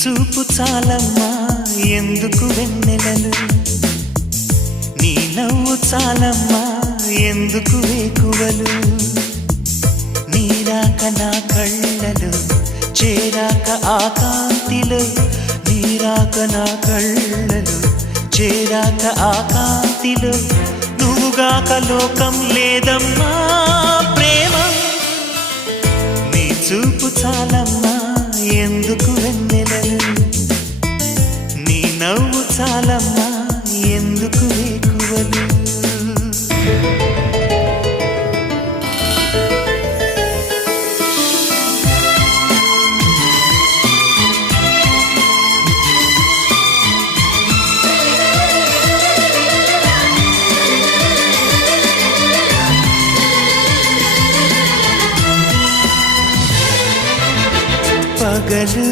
చూపు చాలమ్మా ఎందుకు వెన్నెలలు, నీ నవ్వు చాలమ్మా ఎందుకు వేకువలు, నీరాక నా కళ్ళలు చేరాక ఆ కాంతిలో, నీరాక నా కళ్ళలు చేరాక ఆ కాంతిలో, నువ్వుగాక లోకం లేదమ్మా ప్రేమ. నీ చూపు చాలమ్మా ఎందుకు వెన్నెలలు, నీ నవ్వు చాలమ్మా ఎందుకు వేకువలు. పగలు